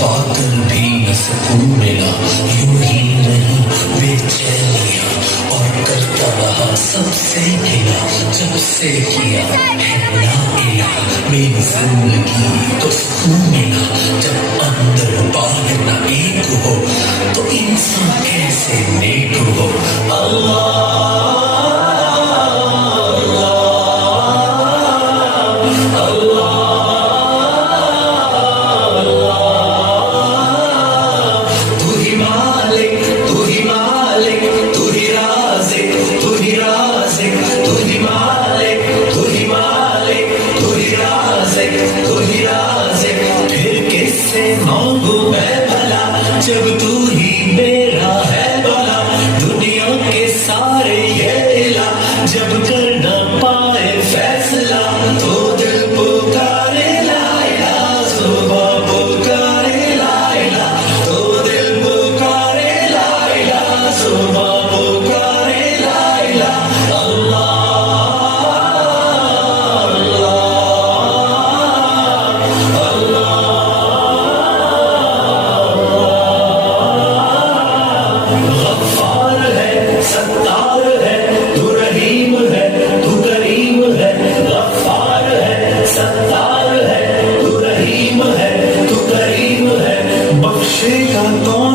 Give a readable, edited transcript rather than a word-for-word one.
पाकर भी न सुकून मिला, यूं ही नहीं बेचैनियां और करता रहा सबसे गिला, जब से किया है ला इलाहा मेरी जिंदगी तो सुकून मिला। जब अंदर बाहर न एक हो तो इंसान कैसे नेक हो। अल्लाह जब तू ही मेरा है भला, दुनिया के सारे ये इला, जब कर न पाए फैसला तो दिल पुकारे लाइला, सुबह पुकारे लाइला, तो दिल पुकारे लाइला, सुबह पुकारे लाइला। अल्लाह सत्तार है तू रहीम है तू करीम है, गफ्फार है सत्तार है तू रहीम है तू करीम है, बख्शेगा कौन